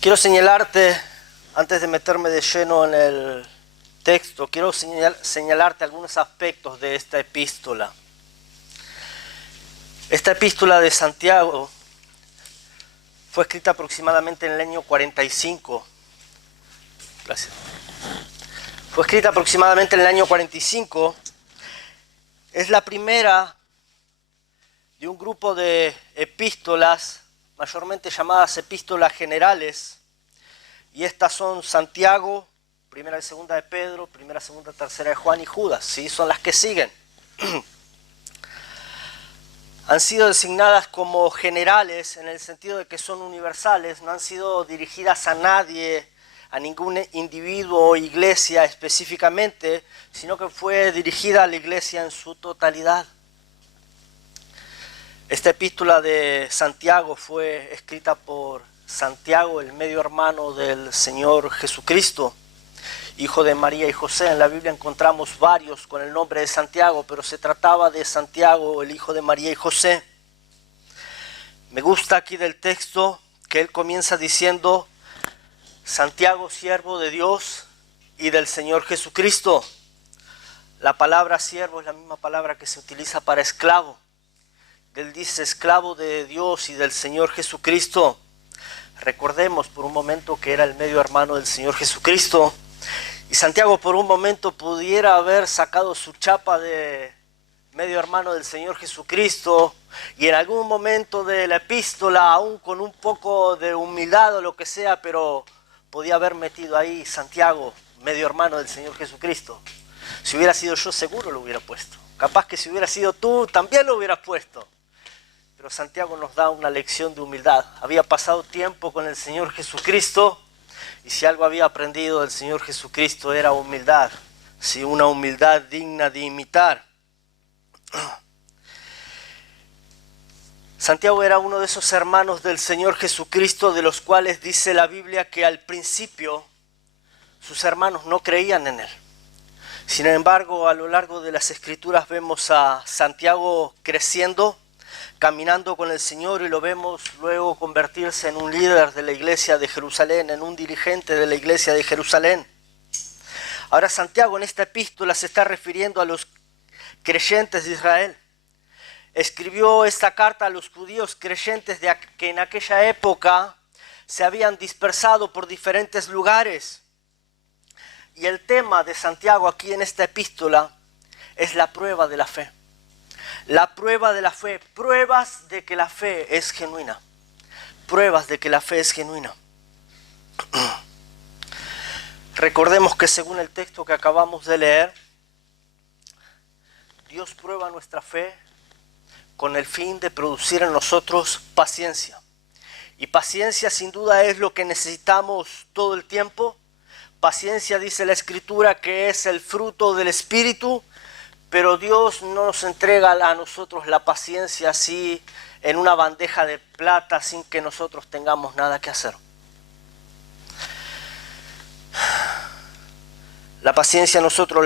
Quiero señalarte, antes de meterme de lleno en el texto, quiero señalarte algunos aspectos de esta epístola. Esta epístola de Santiago fue escrita aproximadamente en el año 45. Gracias. Fue escrita aproximadamente en el año 45. Es la primera de un grupo de epístolas, mayormente llamadas epístolas generales, y estas son Santiago, primera y segunda de Pedro, primera, segunda, tercera de Juan y Judas, ¿sí? Son las que siguen. Han sido designadas como generales en el sentido de que son universales, no han sido dirigidas a nadie, a ningún individuo o iglesia específicamente, sino que fue dirigida a la iglesia en su totalidad. Esta epístola de Santiago fue escrita por Santiago, el medio hermano del Señor Jesucristo, hijo de María y José. En la Biblia encontramos varios con el nombre de Santiago, pero se trataba de Santiago, el hijo de María y José. Me gusta aquí del texto que él comienza diciendo: Santiago, siervo de Dios y del Señor Jesucristo. La palabra siervo es la misma palabra que se utiliza para esclavo. Él dice esclavo de Dios y del Señor Jesucristo. Recordemos por un momento que era el medio hermano del Señor Jesucristo. Y Santiago por un momento pudiera haber sacado su chapa de medio hermano del Señor Jesucristo, y en algún momento de la epístola, aún con un poco de humildad o lo que sea, pero podía haber metido ahí Santiago, medio hermano del Señor Jesucristo. Si hubiera sido yo, seguro lo hubiera puesto. Capaz que si hubiera sido tú, también lo hubieras puesto. Pero Santiago nos da una lección de humildad. Había pasado tiempo con el Señor Jesucristo, y si algo había aprendido del Señor Jesucristo era humildad. Sí, una humildad digna de imitar. Santiago era uno de esos hermanos del Señor Jesucristo de los cuales dice la Biblia que al principio sus hermanos no creían en él. Sin embargo, a lo largo de las Escrituras vemos a Santiago creciendo, caminando con el Señor, y lo vemos luego convertirse en un líder de la iglesia de Jerusalén, en un dirigente de la iglesia de Jerusalén. Ahora Santiago en esta epístola se está refiriendo a los creyentes de Israel. Escribió esta carta a los judíos creyentes que en aquella época se habían dispersado por diferentes lugares. Y el tema de Santiago aquí en esta epístola es la prueba de la fe. La prueba de la fe, pruebas de que la fe es genuina. Pruebas de que la fe es genuina. Recordemos que según el texto que acabamos de leer, Dios prueba nuestra fe con el fin de producir en nosotros paciencia. Y paciencia sin duda es lo que necesitamos todo el tiempo. Paciencia, dice la Escritura, que es el fruto del Espíritu, pero Dios no nos entrega a nosotros la paciencia así en una bandeja de plata sin que nosotros tengamos nada que hacer. La paciencia nosotros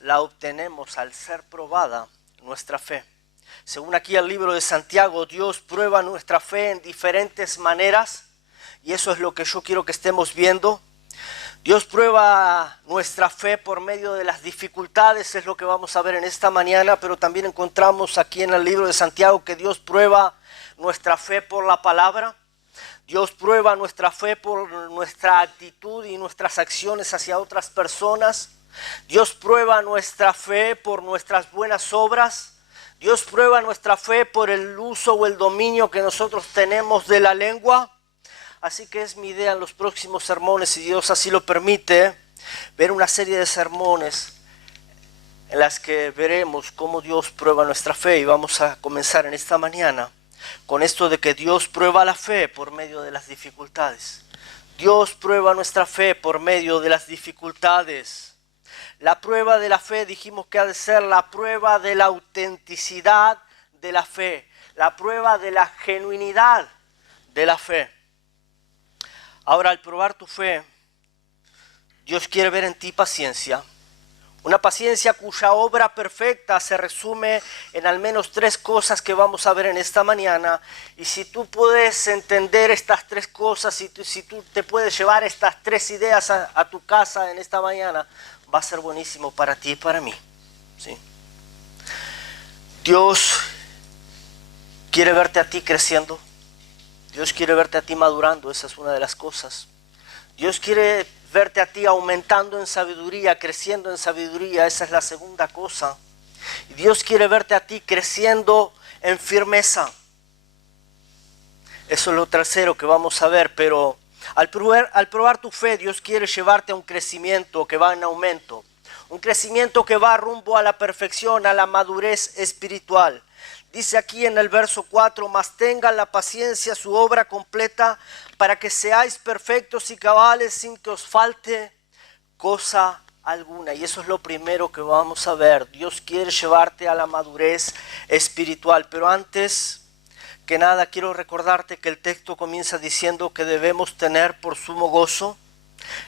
la obtenemos al ser probada nuestra fe. Según aquí el libro de Santiago, Dios prueba nuestra fe en diferentes maneras, y eso es lo que yo quiero que estemos viendo. Dios prueba nuestra fe por medio de las dificultades, es lo que vamos a ver en esta mañana, pero también encontramos aquí en el libro de Santiago que Dios prueba nuestra fe por la palabra. Dios prueba nuestra fe por nuestra actitud y nuestras acciones hacia otras personas. Dios prueba nuestra fe por nuestras buenas obras. Dios prueba nuestra fe por el uso o el dominio que nosotros tenemos de la lengua. Así que es mi idea en los próximos sermones, si Dios así lo permite, ver una serie de sermones en las que veremos cómo Dios prueba nuestra fe. Y vamos a comenzar en esta mañana con esto de que Dios prueba la fe por medio de las dificultades. Dios prueba nuestra fe por medio de las dificultades. La prueba de la fe dijimos que ha de ser la prueba de la autenticidad de la fe, la prueba de la genuinidad de la fe. Ahora, al probar tu fe, Dios quiere ver en ti paciencia, Una paciencia cuya obra perfecta se resume en al menos 3 cosas que vamos a ver en esta mañana. Y si tú puedes entender estas 3 cosas, si tú te puedes llevar estas 3 ideas a tu casa en esta mañana, va a ser buenísimo para ti y para mí. ¿Sí? Dios quiere verte a ti creciendo. Dios quiere verte a ti madurando, esa es una de las cosas. Dios quiere verte a ti aumentando en sabiduría, creciendo en sabiduría, esa es la segunda cosa. Y Dios quiere verte a ti creciendo en firmeza. Eso es lo tercero que vamos a ver, pero al probar tu fe, Dios quiere llevarte a un crecimiento que va en aumento. Un crecimiento que va rumbo a la perfección, a la madurez espiritual. Dice aquí en el verso 4, mas tenga la paciencia su obra completa para que seáis perfectos y cabales sin que os falte cosa alguna. Y eso es lo primero que vamos a ver. Dios quiere llevarte a la madurez espiritual. Pero antes que nada quiero recordarte que el texto comienza diciendo que debemos tener por sumo gozo.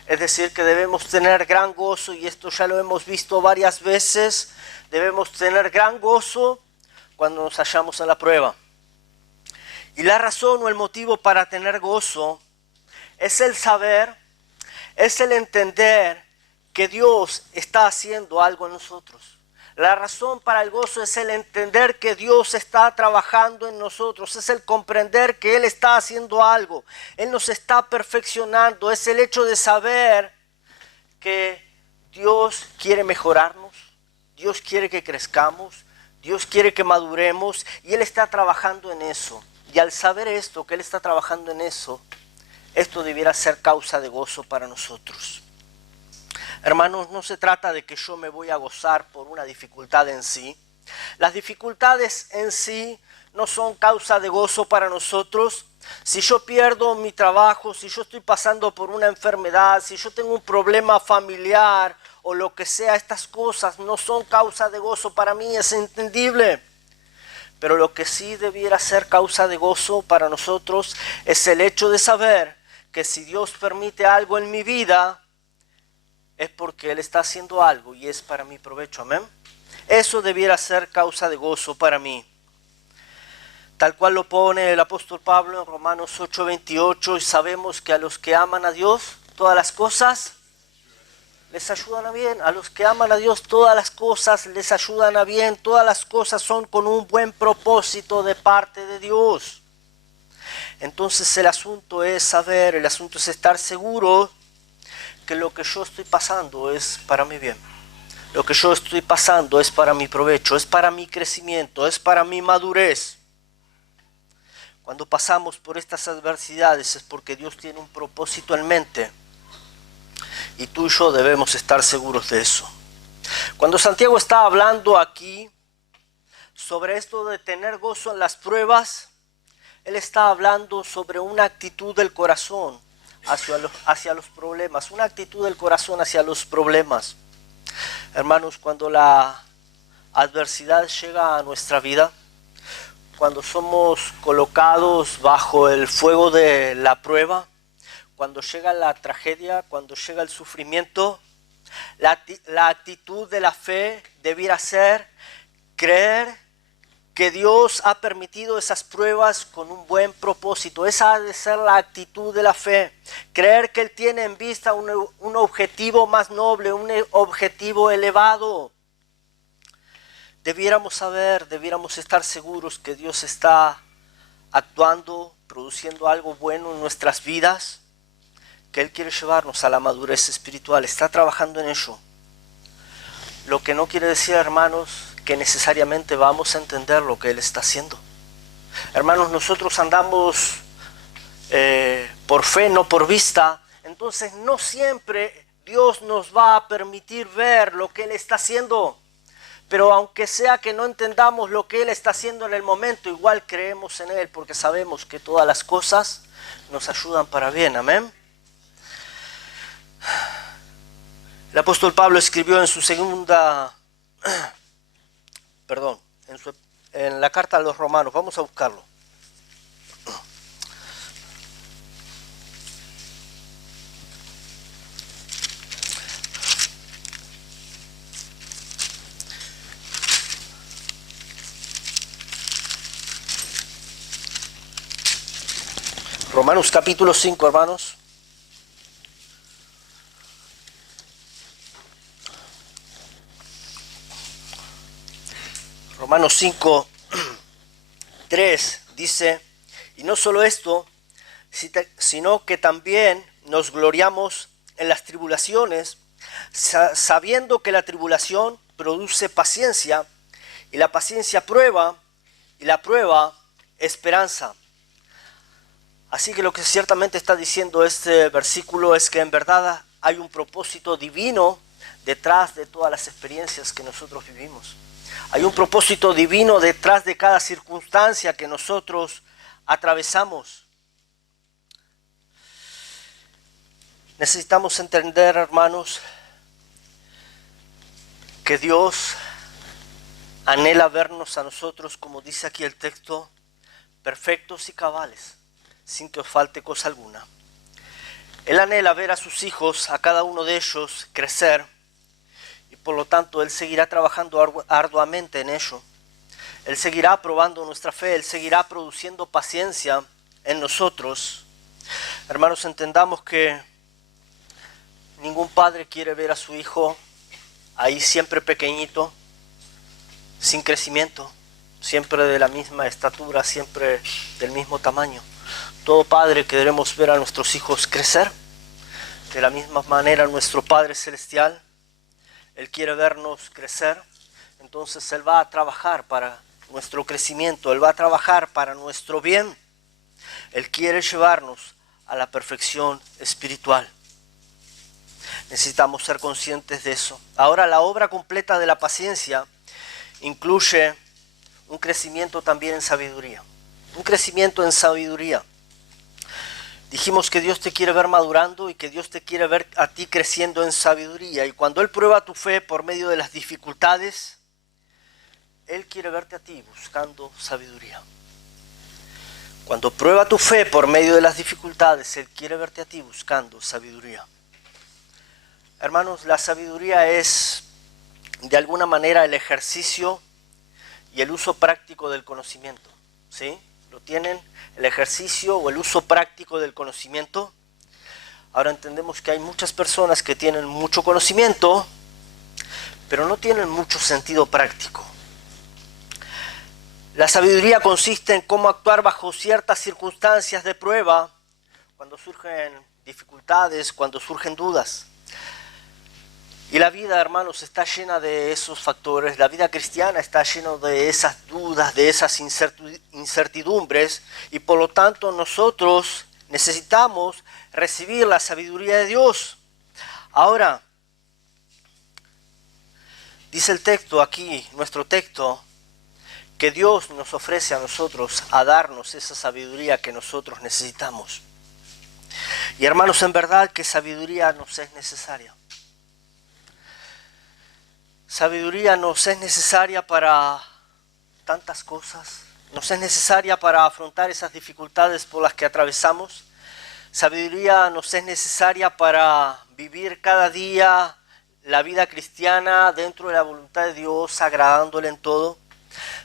Es decir, que debemos tener gran gozo, y esto ya lo hemos visto varias veces. Debemos tener gran gozo cuando nos hallamos en la prueba. Y la razón o el motivo para tener gozo es el saber, es el entender que Dios está haciendo algo en nosotros. La razón para el gozo es el entender que Dios está trabajando en nosotros, es el comprender que Él está haciendo algo, Él nos está perfeccionando, es el hecho de saber que Dios quiere mejorarnos, Dios quiere que crezcamos, Dios quiere que maduremos y Él está trabajando en eso. Y al saber esto, que Él está trabajando en eso, esto debiera ser causa de gozo para nosotros. Hermanos, no se trata de que yo me voy a gozar por una dificultad en sí. Las dificultades en sí no son causa de gozo para nosotros. Si yo pierdo mi trabajo, si yo estoy pasando por una enfermedad, si yo tengo un problema familiar o lo que sea, estas cosas no son causa de gozo para mí, es entendible. Pero lo que sí debiera ser causa de gozo para nosotros es el hecho de saber que si Dios permite algo en mi vida, es porque Él está haciendo algo y es para mi provecho, amén. Eso debiera ser causa de gozo para mí. Tal cual lo pone el apóstol Pablo en Romanos 8:28, y sabemos que a los que aman a Dios, todas las cosas les ayudan a bien. A los que aman a Dios, todas las cosas les ayudan a bien. Todas las cosas son con un buen propósito de parte de Dios. Entonces el asunto es saber, el asunto es estar seguro que lo que yo estoy pasando es para mi bien. Lo que yo estoy pasando es para mi provecho, es para mi crecimiento, es para mi madurez. Cuando pasamos por estas adversidades es porque Dios tiene un propósito en mente. Y tú y yo debemos estar seguros de eso. Cuando Santiago está hablando aquí sobre esto de tener gozo en las pruebas, él está hablando sobre una actitud del corazón hacia los problemas, una actitud del corazón hacia los problemas. Hermanos, cuando la adversidad llega a nuestra vida, cuando somos colocados bajo el fuego de la prueba, cuando llega la tragedia, cuando llega el sufrimiento, la actitud de la fe debiera ser creer que Dios ha permitido esas pruebas con un buen propósito. Esa ha de ser la actitud de la fe. Creer que Él tiene en vista un objetivo más noble, un objetivo elevado. Debiéramos saber, debiéramos estar seguros que Dios está actuando, produciendo algo bueno en nuestras vidas, que Él quiere llevarnos a la madurez espiritual, está trabajando en ello. Lo que no quiere decir, hermanos, que necesariamente vamos a entender lo que Él está haciendo. Hermanos, nosotros andamos por fe, no por vista. Entonces no siempre Dios nos va a permitir ver lo que Él está haciendo. Pero aunque sea que no entendamos lo que Él está haciendo en el momento, igual creemos en Él porque sabemos que todas las cosas nos ayudan para bien. Amén. El apóstol Pablo escribió en su en la carta a los romanos, vamos a buscarlo. Romanos capítulo 5, hermanos. Romanos 5, 3 dice, y no solo esto, sino que también nos gloriamos en las tribulaciones, sabiendo que la tribulación produce paciencia, y la paciencia prueba, y la prueba esperanza. Así que lo que ciertamente está diciendo este versículo es que en verdad hay un propósito divino detrás de todas las experiencias que nosotros vivimos. Hay un propósito divino detrás de cada circunstancia que nosotros atravesamos. Necesitamos entender, hermanos, que Dios anhela vernos a nosotros, como dice aquí el texto, perfectos y cabales, sin que os falte cosa alguna. Él anhela ver a sus hijos, a cada uno de ellos, crecer, y por lo tanto Él seguirá trabajando arduamente en ello. Él seguirá probando nuestra fe, Él seguirá produciendo paciencia en nosotros. Hermanos, entendamos que ningún padre quiere ver a su hijo ahí siempre pequeñito, sin crecimiento, siempre de la misma estatura, siempre del mismo tamaño. Todo padre queremos ver a nuestros hijos crecer. De la misma manera nuestro Padre Celestial, Él quiere vernos crecer. Entonces Él va a trabajar para nuestro crecimiento, Él va a trabajar para nuestro bien. Él quiere llevarnos a la perfección espiritual. Necesitamos ser conscientes de eso. Ahora, la obra completa de la paciencia incluye un crecimiento también en sabiduría. Un crecimiento en sabiduría. Dijimos que Dios te quiere ver madurando y que Dios te quiere ver a ti creciendo en sabiduría. Y cuando Él prueba tu fe por medio de las dificultades, Él quiere verte a ti buscando sabiduría. Cuando prueba tu fe por medio de las dificultades, Él quiere verte a ti buscando sabiduría. Hermanos, la sabiduría es de alguna manera el ejercicio y el uso práctico del conocimiento. ¿Sí? ¿Lo tienen? El ejercicio o el uso práctico del conocimiento. Ahora entendemos que hay muchas personas que tienen mucho conocimiento, pero no tienen mucho sentido práctico. La sabiduría consiste en cómo actuar bajo ciertas circunstancias de prueba, cuando surgen dificultades, cuando surgen dudas. Y la vida, hermanos, está llena de esos factores. La vida cristiana está llena de esas dudas, de esas incertidumbres. Y por lo tanto nosotros necesitamos recibir la sabiduría de Dios. Ahora, dice el texto aquí, nuestro texto, que Dios nos ofrece a nosotros a darnos esa sabiduría que nosotros necesitamos. Y hermanos, en verdad que sabiduría nos es necesaria. Sabiduría nos es necesaria para tantas cosas. Nos es necesaria para afrontar esas dificultades por las que atravesamos. Sabiduría nos es necesaria para vivir cada día la vida cristiana dentro de la voluntad de Dios, agradándole en todo.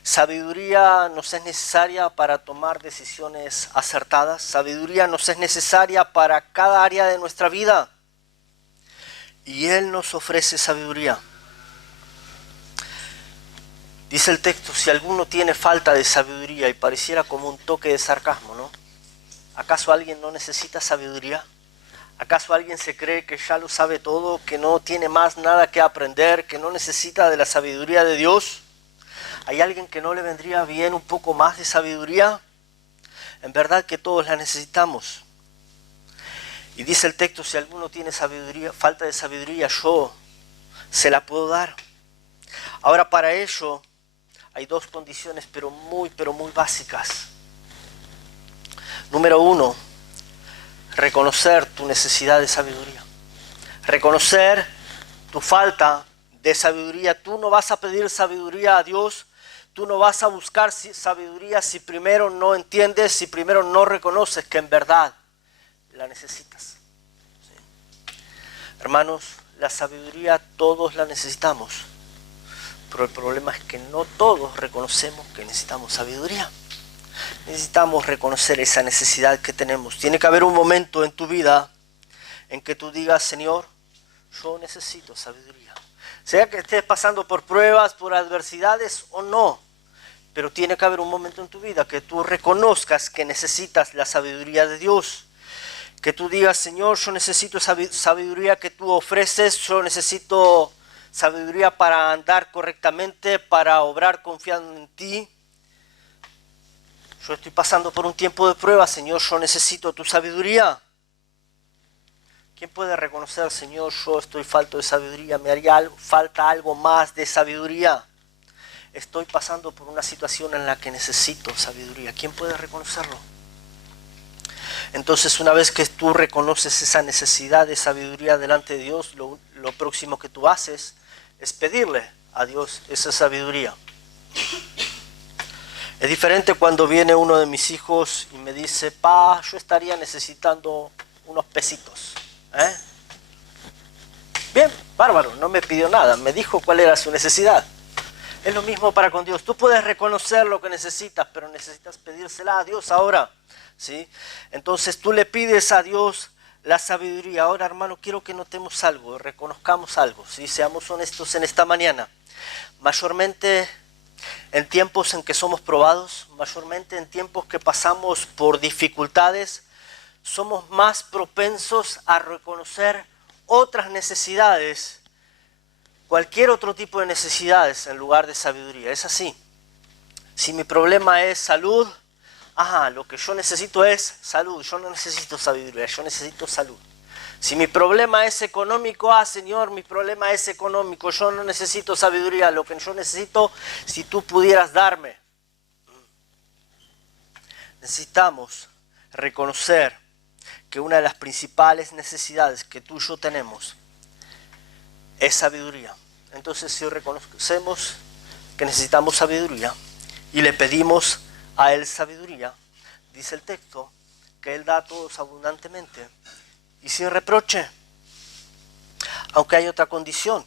Sabiduría nos es necesaria para tomar decisiones acertadas. Sabiduría nos es necesaria para cada área de nuestra vida. Y Él nos ofrece sabiduría. Dice el texto, si alguno tiene falta de sabiduría, y pareciera como un toque de sarcasmo, ¿no? ¿Acaso alguien no necesita sabiduría? ¿Acaso alguien se cree que ya lo sabe todo, que no tiene más nada que aprender, que no necesita de la sabiduría de Dios? ¿Hay alguien que no le vendría bien un poco más de sabiduría? En verdad que todos la necesitamos. Y dice el texto, si alguno tiene sabiduría, falta de sabiduría, yo se la puedo dar. Ahora, para ello hay dos condiciones, pero muy básicas. Número uno, reconocer tu necesidad de sabiduría. Reconocer tu falta de sabiduría. Tú no vas a pedir sabiduría a Dios. Tú no vas a buscar sabiduría si primero no entiendes, si primero no reconoces que en verdad la necesitas. ¿Sí? Hermanos, la sabiduría todos la necesitamos. Pero el problema es que no todos reconocemos que necesitamos sabiduría. Necesitamos reconocer esa necesidad que tenemos. Tiene que haber un momento en tu vida en que tú digas, Señor, yo necesito sabiduría. Sea que estés pasando por pruebas, por adversidades o no, pero tiene que haber un momento en tu vida que tú reconozcas que necesitas la sabiduría de Dios. Que tú digas, Señor, yo necesito sabiduría que tú ofreces, yo necesito sabiduría para andar correctamente, para obrar confiando en ti. Yo estoy pasando por un tiempo de prueba, Señor, yo necesito tu sabiduría. ¿Quién puede reconocer, Señor, yo estoy falto de sabiduría, me haría falta algo más de sabiduría? Estoy pasando por una situación en la que necesito sabiduría. ¿Quién puede reconocerlo? Entonces, una vez que tú reconoces esa necesidad de sabiduría delante de Dios, lo próximo que tú haces es pedirle a Dios esa sabiduría. Es diferente cuando viene uno de mis hijos y me dice, pa, yo estaría necesitando unos pesitos. Bien, bárbaro, no me pidió nada, me dijo cuál era su necesidad. Es lo mismo para con Dios. Tú puedes reconocer lo que necesitas, pero necesitas pedírsela a Dios ahora, ¿sí? Entonces tú le pides a Dios la sabiduría. Ahora, hermano, quiero que notemos algo, reconozcamos algo, ¿sí? Seamos honestos en esta mañana. Mayormente en tiempos en que somos probados, mayormente en tiempos que pasamos por dificultades, somos más propensos a reconocer otras necesidades, cualquier otro tipo de necesidades en lugar de sabiduría. Es así. Si mi problema es salud, lo que yo necesito es salud. Yo no necesito sabiduría, yo necesito salud. Si mi problema es económico, Señor, mi problema es económico. Yo no necesito sabiduría, lo que yo necesito, si tú pudieras darme. Necesitamos reconocer que una de las principales necesidades que tú y yo tenemos es sabiduría. Entonces, si reconocemos que necesitamos sabiduría y le pedimos a Él sabiduría, dice el texto que Él da a todos abundantemente y sin reproche. Aunque hay otra condición,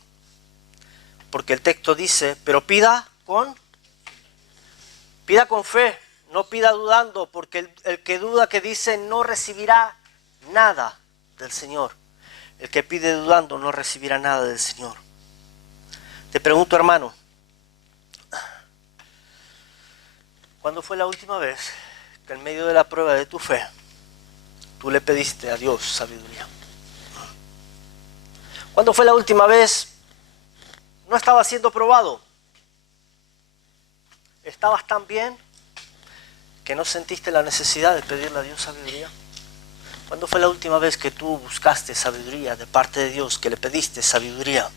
porque el texto dice, pero pida con fe, no pida dudando, porque el que duda, que dice, no recibirá nada del Señor. El que pide dudando no recibirá nada del Señor. Te pregunto, hermano, ¿cuándo fue la última vez que en medio de la prueba de tu fe tú le pediste a Dios sabiduría? ¿Cuándo fue la última vez no estabas siendo probado? ¿Estabas tan bien que no sentiste la necesidad de pedirle a Dios sabiduría? ¿Cuándo fue la última vez que tú buscaste sabiduría de parte de Dios, que le pediste sabiduría?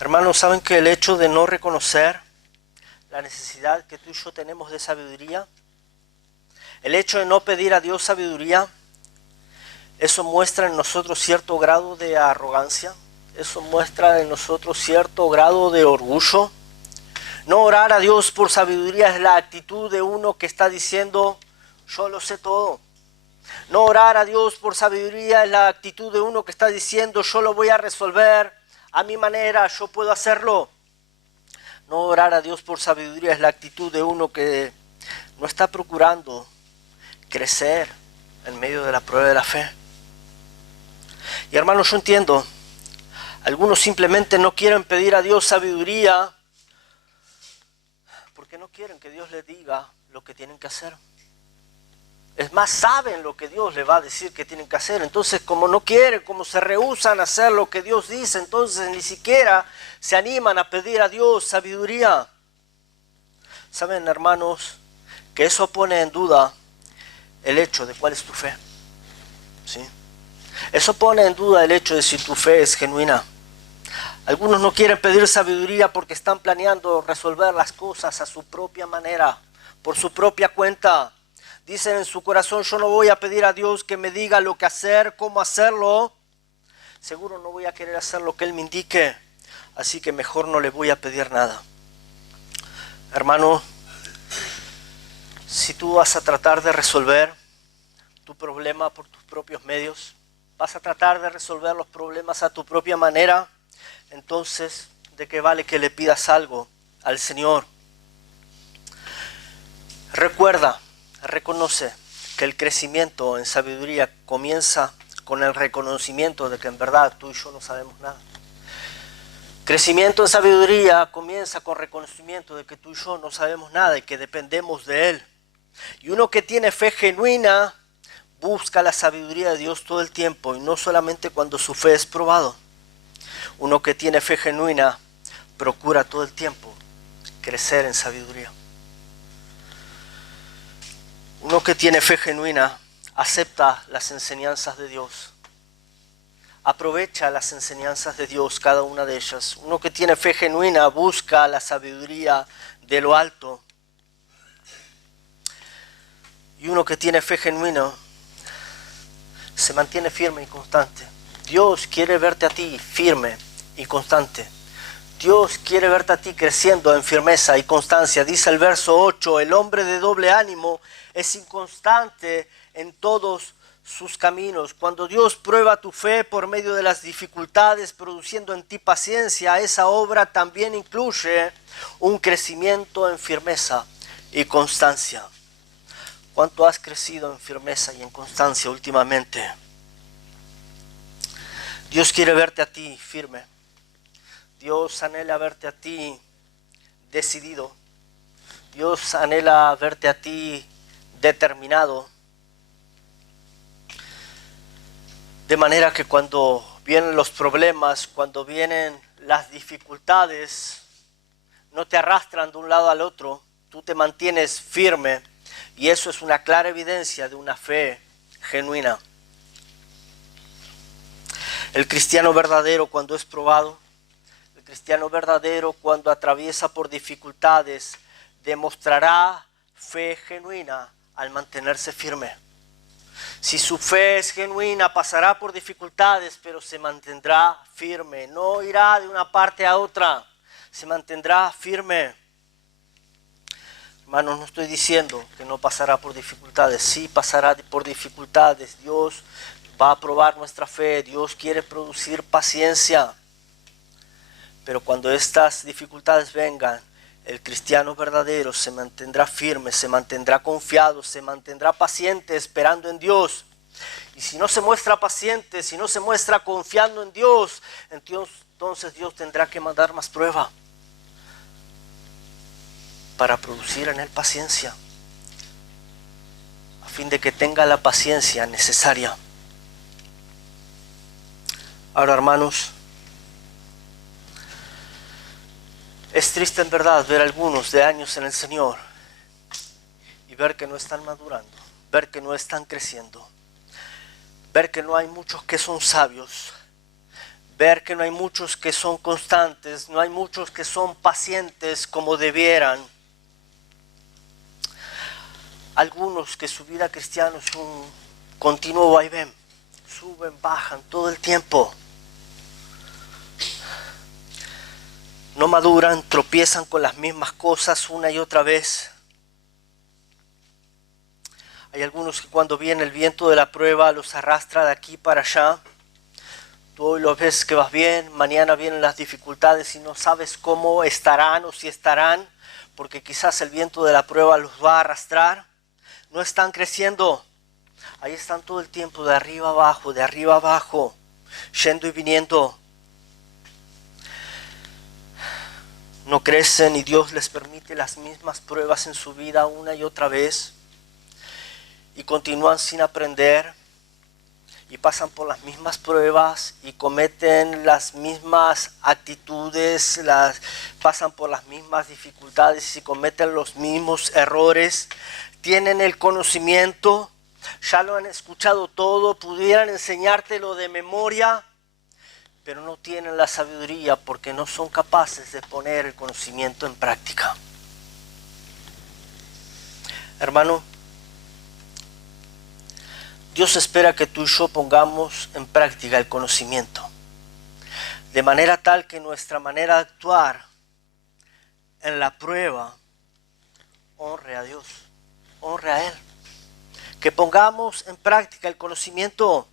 Hermanos, ¿saben que el hecho de no reconocer la necesidad que tú y yo tenemos de sabiduría, el hecho de no pedir a Dios sabiduría, eso muestra en nosotros cierto grado de arrogancia, eso muestra en nosotros cierto grado de orgullo? No orar a Dios por sabiduría es la actitud de uno que está diciendo, yo lo sé todo. No orar a Dios por sabiduría es la actitud de uno que está diciendo, yo lo voy a resolver a mi manera, yo puedo hacerlo. No orar a Dios por sabiduría es la actitud de uno que no está procurando crecer en medio de la prueba de la fe. Y hermanos, yo entiendo, algunos simplemente no quieren pedir a Dios sabiduría porque no quieren que Dios les diga lo que tienen que hacer. Es más, saben lo que Dios les va a decir que tienen que hacer. Entonces, como no quieren, como se rehúsan a hacer lo que Dios dice, entonces ni siquiera se animan a pedir a Dios sabiduría. Saben, hermanos, que eso pone en duda el hecho de cuál es tu fe. ¿Sí? Eso pone en duda el hecho de si tu fe es genuina. Algunos no quieren pedir sabiduría porque están planeando resolver las cosas a su propia manera, por su propia cuenta. Dicen en su corazón, yo no voy a pedir a Dios que me diga lo que hacer, cómo hacerlo. Seguro no voy a querer hacer lo que Él me indique, así que mejor no le voy a pedir nada. Hermano, si tú vas a tratar de resolver tu problema por tus propios medios, vas a tratar de resolver los problemas a tu propia manera, entonces, ¿de qué vale que le pidas algo al Señor? Recuerda, reconoce que el crecimiento en sabiduría comienza con el reconocimiento de que en verdad tú y yo no sabemos nada. Crecimiento en sabiduría comienza con reconocimiento de que tú y yo no sabemos nada y que dependemos de Él. Y uno que tiene fe genuina busca la sabiduría de Dios todo el tiempo y no solamente cuando su fe es probado. Uno que tiene fe genuina procura todo el tiempo crecer en sabiduría. Uno que tiene fe genuina acepta las enseñanzas de Dios. Aprovecha las enseñanzas de Dios, cada una de ellas. Uno que tiene fe genuina busca la sabiduría de lo alto. Y uno que tiene fe genuina se mantiene firme y constante. Dios quiere verte a ti firme y constante. Dios quiere verte a ti creciendo en firmeza y constancia. Dice el verso 8, el hombre de doble ánimo es inconstante en todos sus caminos. Cuando Dios prueba tu fe por medio de las dificultades, produciendo en ti paciencia, esa obra también incluye un crecimiento en firmeza y constancia. ¿Cuánto has crecido en firmeza y en constancia últimamente? Dios quiere verte a ti firme. Dios anhela verte a ti decidido. Dios anhela verte a ti determinado. De manera que cuando vienen los problemas, cuando vienen las dificultades, no te arrastran de un lado al otro, tú te mantienes firme y eso es una clara evidencia de una fe genuina. El cristiano verdadero cuando es probado, el cristiano verdadero cuando atraviesa por dificultades, demostrará fe genuina al mantenerse firme. Si su fe es genuina, pasará por dificultades, pero se mantendrá firme. No irá de una parte a otra, se mantendrá firme. Hermanos, no estoy diciendo que no pasará por dificultades. Sí pasará por dificultades. Dios va a probar nuestra fe. Dios quiere producir paciencia. Pero cuando estas dificultades vengan, el cristiano verdadero se mantendrá firme, se mantendrá confiado, se mantendrá paciente esperando en Dios. Y si no se muestra paciente, si no se muestra confiando en Dios, entonces Dios tendrá que mandar más prueba para producir en él paciencia, a fin de que tenga la paciencia necesaria. Ahora, hermanos, es triste en verdad ver a algunos de años en el Señor y ver que no están madurando, ver que no están creciendo, ver que no hay muchos que son sabios, ver que no hay muchos que son constantes, no hay muchos que son pacientes como debieran. Algunos que su vida cristiana es un continuo vaivén, suben, bajan todo el tiempo. No maduran, tropiezan con las mismas cosas una y otra vez. Hay algunos que cuando viene el viento de la prueba los arrastra de aquí para allá. Tú hoy lo ves que vas bien, mañana vienen las dificultades y no sabes cómo estarán o si estarán, porque quizás el viento de la prueba los va a arrastrar. No están creciendo. Ahí están todo el tiempo de arriba abajo, yendo y viniendo. No crecen y Dios les permite las mismas pruebas en su vida una y otra vez. Y continúan sin aprender. Y pasan por las mismas pruebas y cometen las mismas actitudes, pasan por las mismas dificultades y cometen los mismos errores. Tienen el conocimiento, ya lo han escuchado todo, pudieran enseñártelo de memoria, pero no tienen la sabiduría porque no son capaces de poner el conocimiento en práctica. Hermano, Dios espera que tú y yo pongamos en práctica el conocimiento, de manera tal que nuestra manera de actuar en la prueba honre a Dios, honre a Él. Que pongamos en práctica el conocimiento.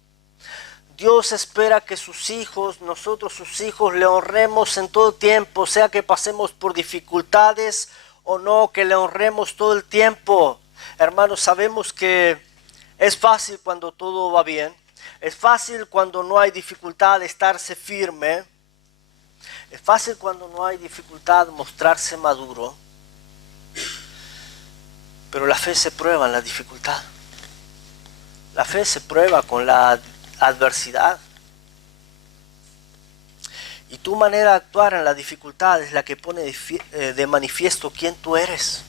Dios espera que sus hijos, nosotros sus hijos, le honremos en todo tiempo, sea que pasemos por dificultades o no, que le honremos todo el tiempo. Hermanos, sabemos que es fácil cuando todo va bien. Es fácil cuando no hay dificultad estarse firme. Es fácil cuando no hay dificultad mostrarse maduro. Pero la fe se prueba en la dificultad. La fe se prueba con la adversidad. Y tu manera de actuar en la dificultad es la que pone de manifiesto quién tú eres.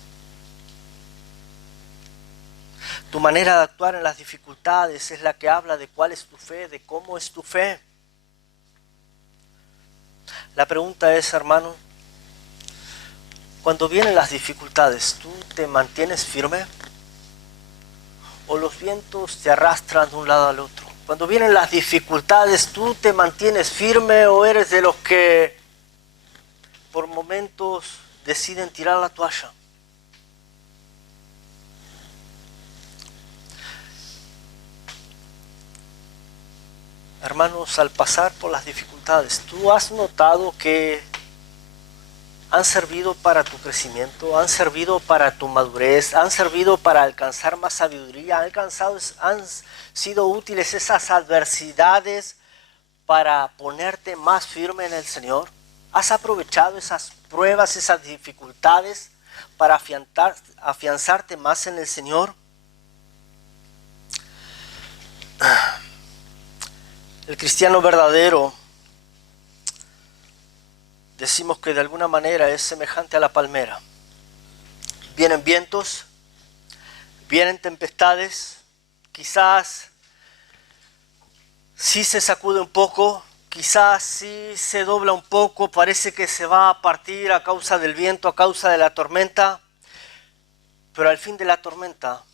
Tu manera de actuar en las dificultades es la que habla de cuál es tu fe, de cómo es tu fe. La pregunta es, hermano, cuando vienen las dificultades, ¿tú te mantienes firme? ¿O los vientos te arrastran de un lado al otro? Cuando vienen las dificultades, ¿tú te mantienes firme o eres de los que por momentos deciden tirar la toalla? Hermanos, al pasar por las dificultades, ¿tú has notado que han servido para tu crecimiento, han servido para tu madurez, han servido para alcanzar más sabiduría, han sido útiles esas adversidades para ponerte más firme en el Señor? ¿Has aprovechado esas pruebas, esas dificultades para afianzarte más en el Señor? El cristiano verdadero, decimos que de alguna manera es semejante a la palmera. Vienen vientos, vienen tempestades, quizás sí se sacude un poco, quizás sí se dobla un poco, parece que se va a partir a causa del viento, a causa de la tormenta, pero al fin de la tormenta,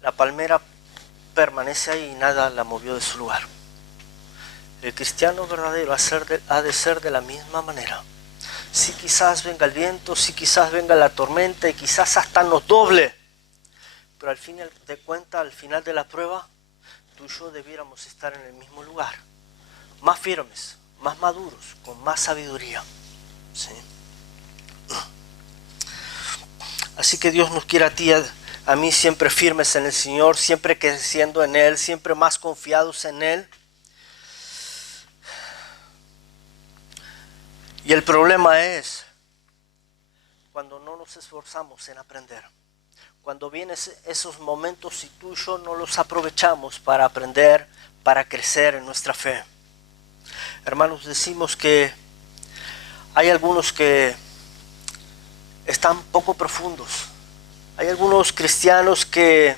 la palmera permanece ahí y nada la movió de su lugar. El cristiano verdadero ha de ser de la misma manera. Si quizás venga el viento, si quizás venga la tormenta y quizás hasta nos doble, pero al fin de cuentas, al final de la prueba, tú y yo debiéramos estar en el mismo lugar, más firmes, más maduros, con más sabiduría. ¿Sí? Así que Dios nos quiere a ti, a mí, siempre firmes en el Señor, siempre creciendo en Él, siempre más confiados en Él. Y el problema es cuando no nos esforzamos en aprender. Cuando vienen esos momentos y tú y yo no los aprovechamos para aprender, para crecer en nuestra fe. Hermanos, decimos que hay algunos que están poco profundos. Hay algunos cristianos que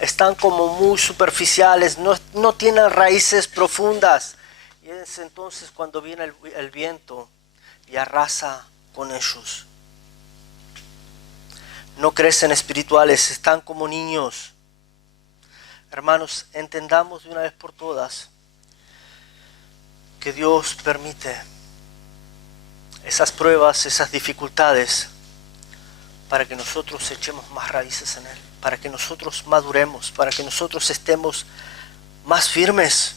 están como muy superficiales, no tienen raíces profundas. Y es entonces cuando viene el viento y arrasa con ellos. No crecen espirituales, están como niños. Hermanos, entendamos de una vez por todas que Dios permite esas pruebas, esas dificultades, para que nosotros echemos más raíces en Él, para que nosotros maduremos, para que nosotros estemos más firmes.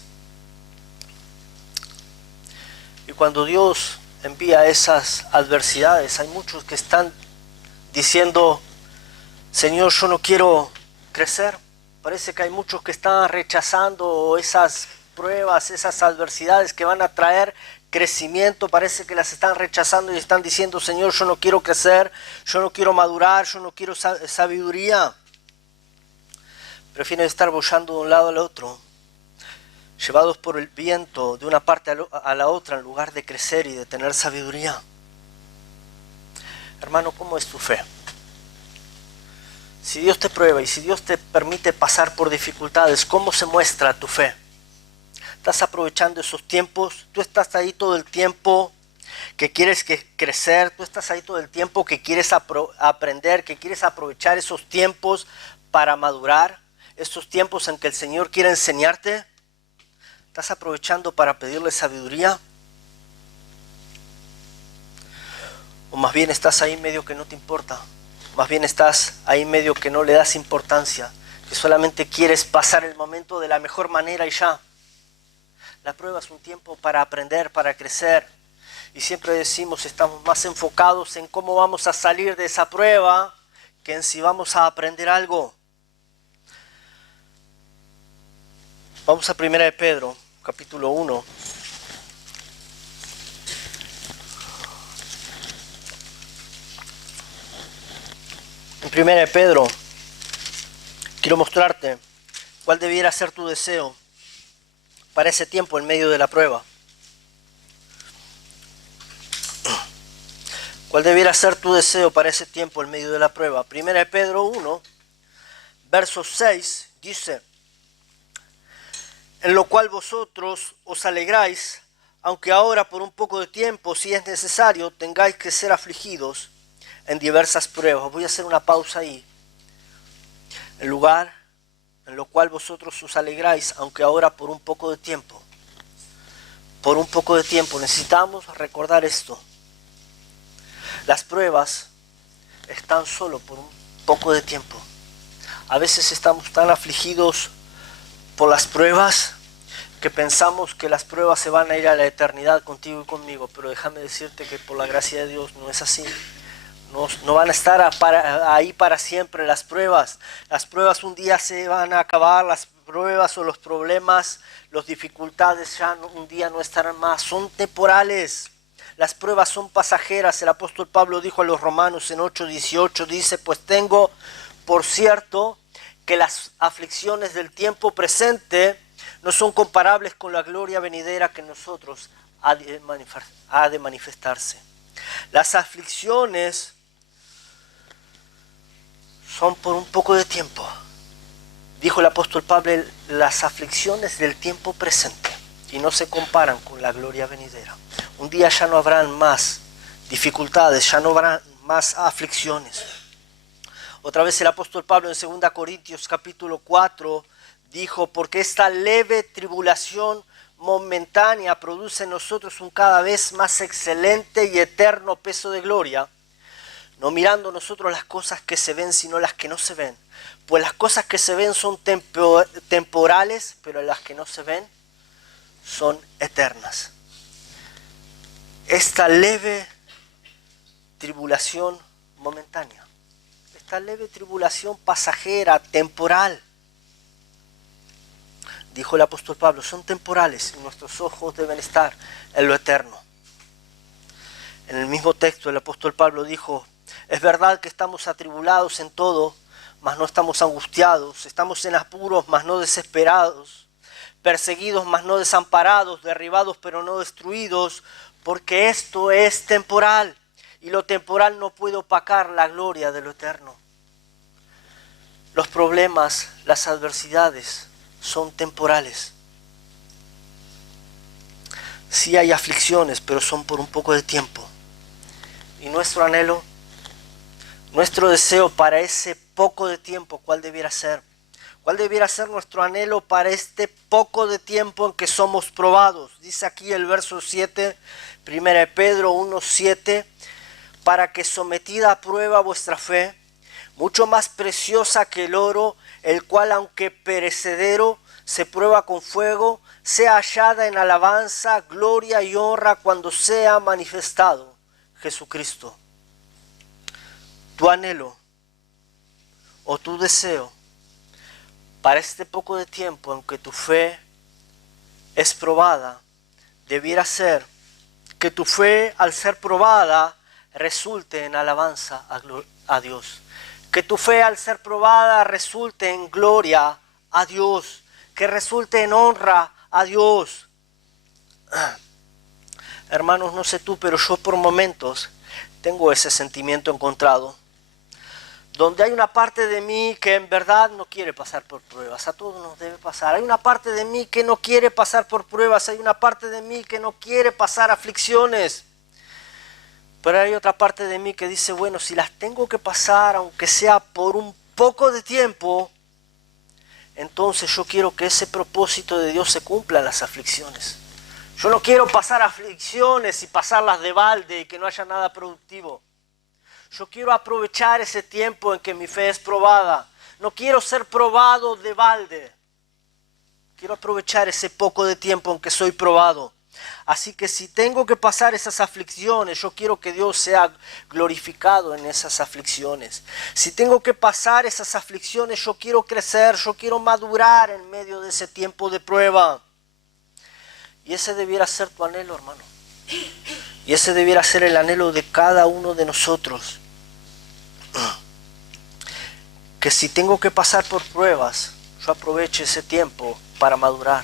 Y cuando Dios envía esas adversidades, hay muchos que están diciendo: Señor, yo no quiero crecer. Parece que hay muchos que están rechazando esas pruebas, esas adversidades que van a traer crecimiento. Parece que las están rechazando y están diciendo: Señor, yo no quiero crecer, yo no quiero madurar, yo no quiero sabiduría. Prefieren estar boyando de un lado al otro, llevados por el viento de una parte a la otra, en lugar de crecer y de tener sabiduría. Hermano, ¿cómo es tu fe? Si Dios te prueba y si Dios te permite pasar por dificultades, ¿cómo se muestra tu fe? ¿Estás aprovechando esos tiempos? ¿Tú estás ahí todo el tiempo que quieres crecer? ¿Tú estás ahí todo el tiempo que quieres aprender, que quieres aprovechar esos tiempos para madurar? ¿Esos tiempos en que el Señor quiere enseñarte? ¿Estás aprovechando para pedirle sabiduría? ¿O más bien estás ahí medio que no te importa? Más bien estás ahí medio que no le das importancia, que solamente quieres pasar el momento de la mejor manera y ya. La prueba es un tiempo para aprender, para crecer. Y siempre decimos, estamos más enfocados en cómo vamos a salir de esa prueba que en si vamos a aprender algo. Vamos a 1 de Pedro, capítulo 1. En 1 de Pedro, quiero mostrarte cuál debiera ser tu deseo para ese tiempo en medio de la prueba. ¿Cuál debiera ser tu deseo para ese tiempo en medio de la prueba? 1 de Pedro 1, verso 6, dice: en lo cual vosotros os alegráis, aunque ahora por un poco de tiempo, si es necesario, tengáis que ser afligidos en diversas pruebas. Voy a hacer una pausa ahí. El lugar en lo cual vosotros os alegráis, aunque ahora por un poco de tiempo. Por un poco de tiempo. Necesitamos recordar esto. Las pruebas están solo por un poco de tiempo. A veces estamos tan afligidos por las pruebas que pensamos que las pruebas se van a ir a la eternidad contigo y conmigo, pero déjame decirte que por la gracia de Dios no es así. No van a estar ahí para siempre las pruebas. Las pruebas un día se van a acabar, las pruebas o los problemas, las dificultades ya un día no estarán más, son temporales. Las pruebas son pasajeras. El apóstol Pablo dijo a los romanos en 8:18, dice: pues tengo por cierto que las aflicciones del tiempo presente no son comparables con la gloria venidera que en nosotros ha de manifestarse. Las aflicciones son por un poco de tiempo. Dijo el apóstol Pablo, las aflicciones del tiempo presente, y no se comparan con la gloria venidera. Un día ya no habrán más dificultades, ya no habrán más aflicciones. Otra vez el apóstol Pablo en 2 Corintios capítulo 4 dijo: porque esta leve tribulación momentánea produce en nosotros un cada vez más excelente y eterno peso de gloria, no mirando nosotros las cosas que se ven, sino las que no se ven. Pues las cosas que se ven son temporales, pero las que no se ven son eternas. Esta leve tribulación momentánea, esta leve tribulación pasajera, temporal, dijo el apóstol Pablo, son temporales y nuestros ojos deben estar en lo eterno. En el mismo texto el apóstol Pablo dijo: es verdad que estamos atribulados en todo, mas no estamos angustiados, estamos en apuros, mas no desesperados, perseguidos, mas no desamparados, derribados, pero no destruidos, porque esto es temporal, y lo temporal no puede opacar la gloria de lo eterno. Los problemas, las adversidades son temporales. Sí hay aflicciones, pero son por un poco de tiempo. Y nuestro anhelo, nuestro deseo para ese poco de tiempo, ¿cuál debiera ser? ¿Cuál debiera ser nuestro anhelo para este poco de tiempo en que somos probados? Dice aquí el verso 7, 1 de Pedro 1:7, para que sometida a prueba vuestra fe, mucho más preciosa que el oro, el cual aunque perecedero se prueba con fuego, sea hallada en alabanza, gloria y honra cuando sea manifestado Jesucristo. Tu anhelo o tu deseo para este poco de tiempo en que tu fe es probada, debiera ser que tu fe, al ser probada, resulte en alabanza a Dios. Que tu fe, al ser probada, resulte en gloria a Dios. Que resulte en honra a Dios. Hermanos, no sé tú, pero yo por momentos tengo ese sentimiento encontrado, donde hay una parte de mí que en verdad no quiere pasar por pruebas. A todos nos debe pasar. Hay una parte de mí que no quiere pasar por pruebas. Hay una parte de mí que no quiere pasar aflicciones. Pero hay otra parte de mí que dice, bueno, si las tengo que pasar, aunque sea por un poco de tiempo, entonces yo quiero que ese propósito de Dios se cumpla en las aflicciones. Yo no quiero pasar aflicciones y pasarlas de balde y que no haya nada productivo. Yo quiero aprovechar ese tiempo en que mi fe es probada. No quiero ser probado de balde. Quiero aprovechar ese poco de tiempo en que soy probado. Así que si tengo que pasar esas aflicciones, yo quiero que Dios sea glorificado en esas aflicciones. Si tengo que pasar esas aflicciones, yo quiero crecer, yo quiero madurar en medio de ese tiempo de prueba. Y ese debiera ser tu anhelo, hermano. Y ese debiera ser el anhelo de cada uno de nosotros. Que si tengo que pasar por pruebas, yo aproveche ese tiempo para madurar.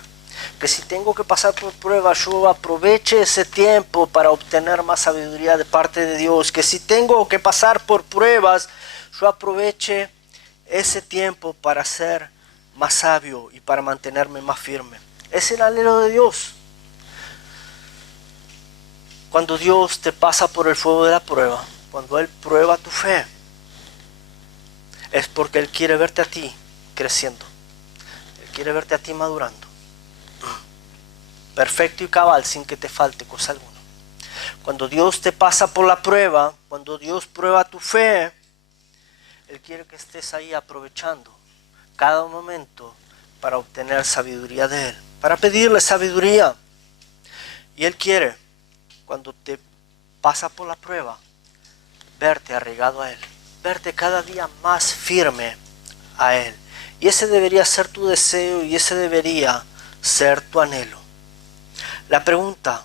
Que si tengo que pasar por pruebas, yo aproveche ese tiempo para obtener más sabiduría de parte de Dios. Que si tengo que pasar por pruebas, yo aproveche ese tiempo para ser más sabio y para mantenerme más firme. Es el anhelo de Dios. Cuando Dios te pasa por el fuego de la prueba, cuando Él prueba tu fe, es porque Él quiere verte a ti creciendo. Él quiere verte a ti madurando. Perfecto y cabal, sin que te falte cosa alguna. Cuando Dios te pasa por la prueba, cuando Dios prueba tu fe, Él quiere que estés ahí aprovechando cada momento para obtener sabiduría de Él, para pedirle sabiduría. Y Él quiere, cuando te pasa por la prueba, verte arraigado a Él, verte cada día más firme a Él. Y ese debería ser tu deseo y ese debería ser tu anhelo. La pregunta: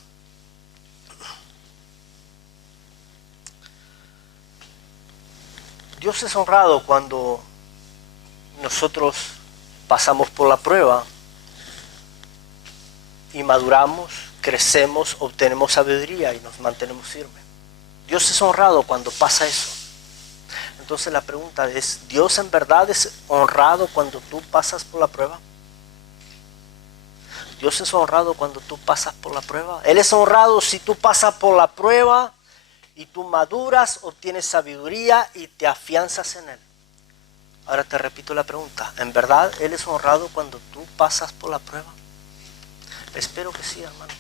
Dios es honrado cuando nosotros pasamos por la prueba y maduramos, crecemos, obtenemos sabiduría y nos mantenemos firmes. Dios es honrado cuando pasa eso. Entonces la pregunta es: ¿Dios en verdad es honrado cuando tú pasas por la prueba? Dios es honrado cuando tú pasas por la prueba. Él es honrado si tú pasas por la prueba y tú maduras, obtienes sabiduría y te afianzas en Él. Ahora te repito la pregunta: ¿en verdad Él es honrado cuando tú pasas por la prueba? Espero que sí, hermano.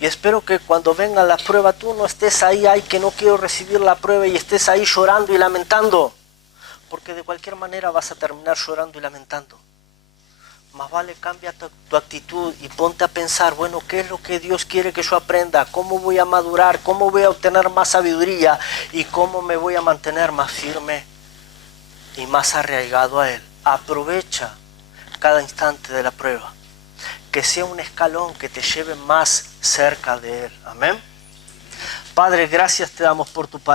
Y espero que cuando venga la prueba tú no estés ahí, ay, que no quiero recibir la prueba, y estés ahí llorando y lamentando. Porque de cualquier manera vas a terminar llorando y lamentando. Más vale cambia tu actitud y ponte a pensar, bueno, ¿qué es lo que Dios quiere que yo aprenda? ¿Cómo voy a madurar? ¿Cómo voy a obtener más sabiduría? ¿Y cómo me voy a mantener más firme y más arraigado a Él? Aprovecha cada instante de la prueba. Que sea un escalón que te lleve más cerca de Él. Amén. Padre, gracias te damos por tu palabra.